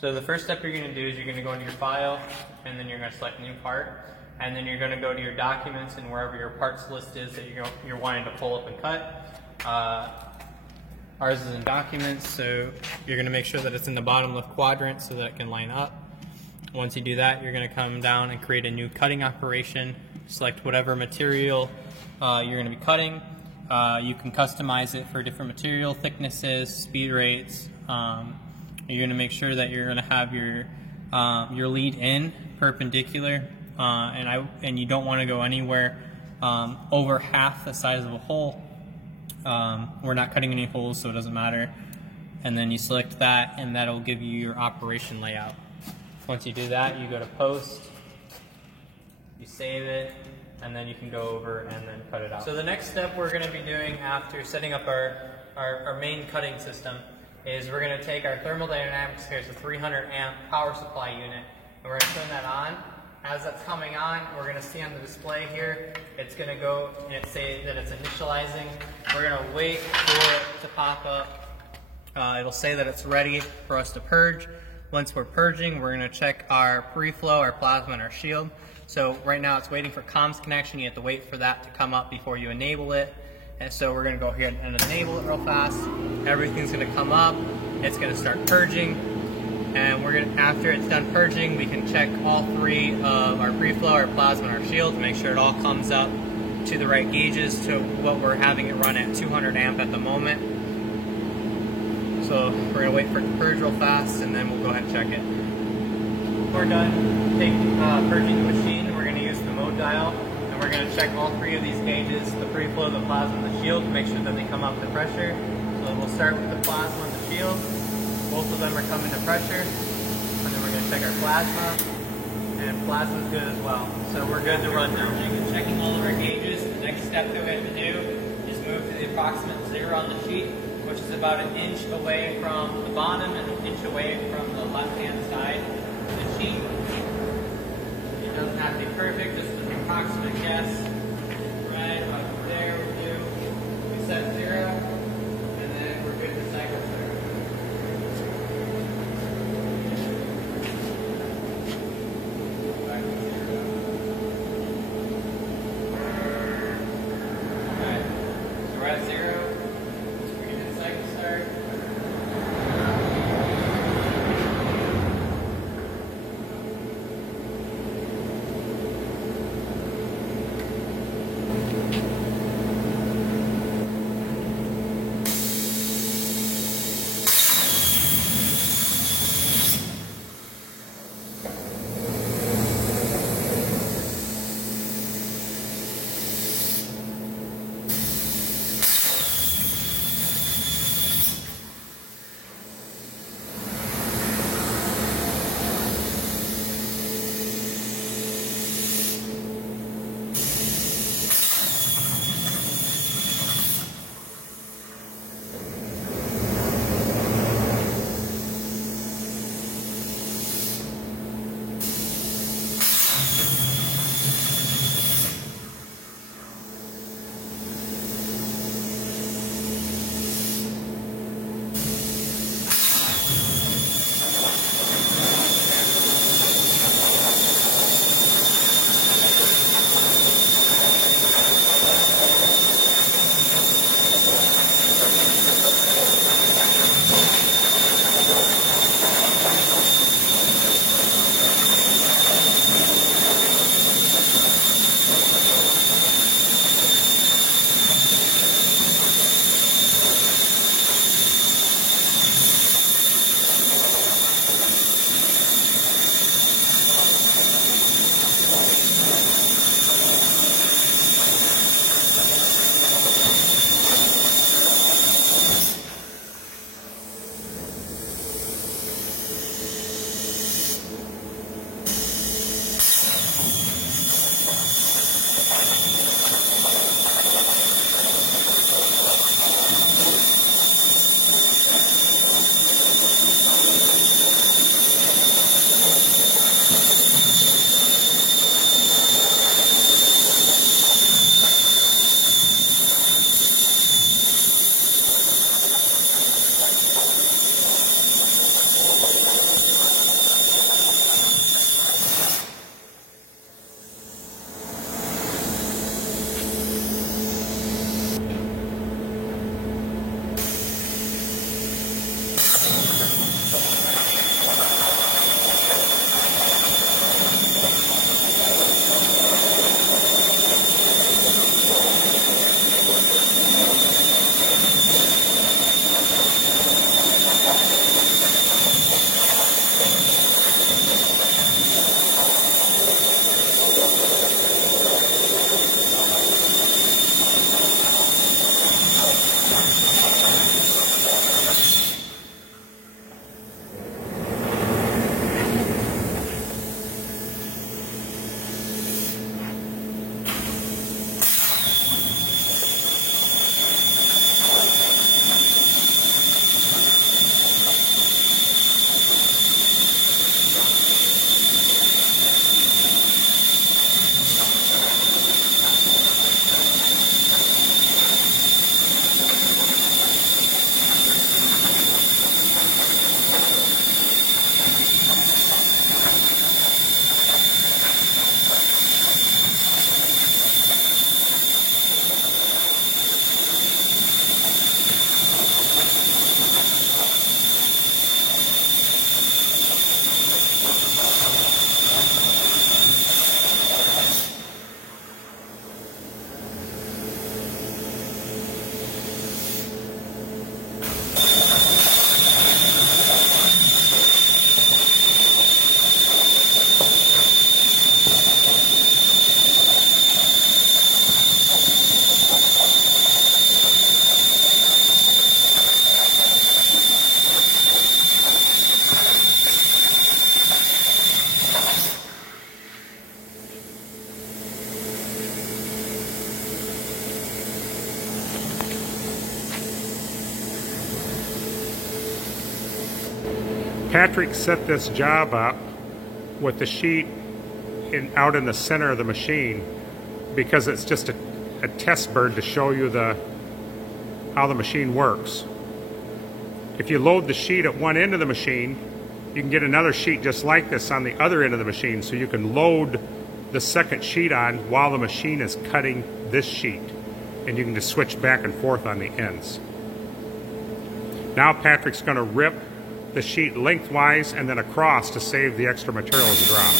So the first step you're going to do is you're going to go into your file, and then you're going to select new part, and then you're going to go to your documents and wherever your parts list is that you're wanting to pull up and cut. Ours is in documents, so you're going to make sure that it's in the bottom left quadrant so that it can line up. Once you do that, you're going to come down and create a new cutting operation. Select whatever material you're going to be cutting. You can customize it for different material thicknesses, speed rates. You're going to make sure that you're going to have your lead in perpendicular, and you don't want to go anywhere over half the size of a hole. We're not cutting any holes, so it doesn't matter. And then you select that, and that'll give you your operation layout. Once you do that, you go to post, you save it, and then you can go over and then cut it out. So the next step we're going to be doing after setting up our main cutting system is we're going to take our thermodynamics. Here's a 300 amp power supply unit, and we're going to turn that on. As that's coming on, we're going to see on the display here, it's going to go and it say that it's initializing. We're going to wait for it to pop up. It'll say that it's ready for us to purge. Once we're purging, we're going to check our pre-flow, our plasma, and our shield. So right now it's waiting for comms connection. You have to wait for that to come up before you enable it. And so we're going to go here and enable it real fast. Everything's going to come up. It's going to start purging. And we're going to, after it's done purging, we can check all three of our pre-flow, our plasma, and our shield to make sure it all comes up to the right gauges to what we're having it run at 200 amp at the moment. So we're going to wait for it to purge real fast, and then we'll go ahead and check it. We're done purging the machine. We're going to use the mode dial, and we're going to check all three of these gauges, the pre-flow, the plasma, and the shield, to make sure that they come up to pressure. So we'll start with the plasma and the shield. Both of them are coming to pressure, and then we're going to check our plasma, and plasma's good as well. So we're good to run now. Checking all of our gauges, the next step that we have to do is move to the approximate 0 on the sheet, which is about 1 inch away from the bottom and 1 inch away from the left-hand side of the sheet. It doesn't have to be perfect, just an approximate guess. Right about there we do. We set 0, and then we're good to cycle through. Alright, so we're at 0. Patrick set this job up with the sheet out in the center of the machine because it's just a test bird to show you how the machine works. If you load the sheet at one end of the machine, you can get another sheet just like this on the other end of the machine, so you can load the second sheet on while the machine is cutting this sheet, and you can just switch back and forth on the ends. Now Patrick's going to rip the sheet lengthwise and then across to save the extra material as a drop.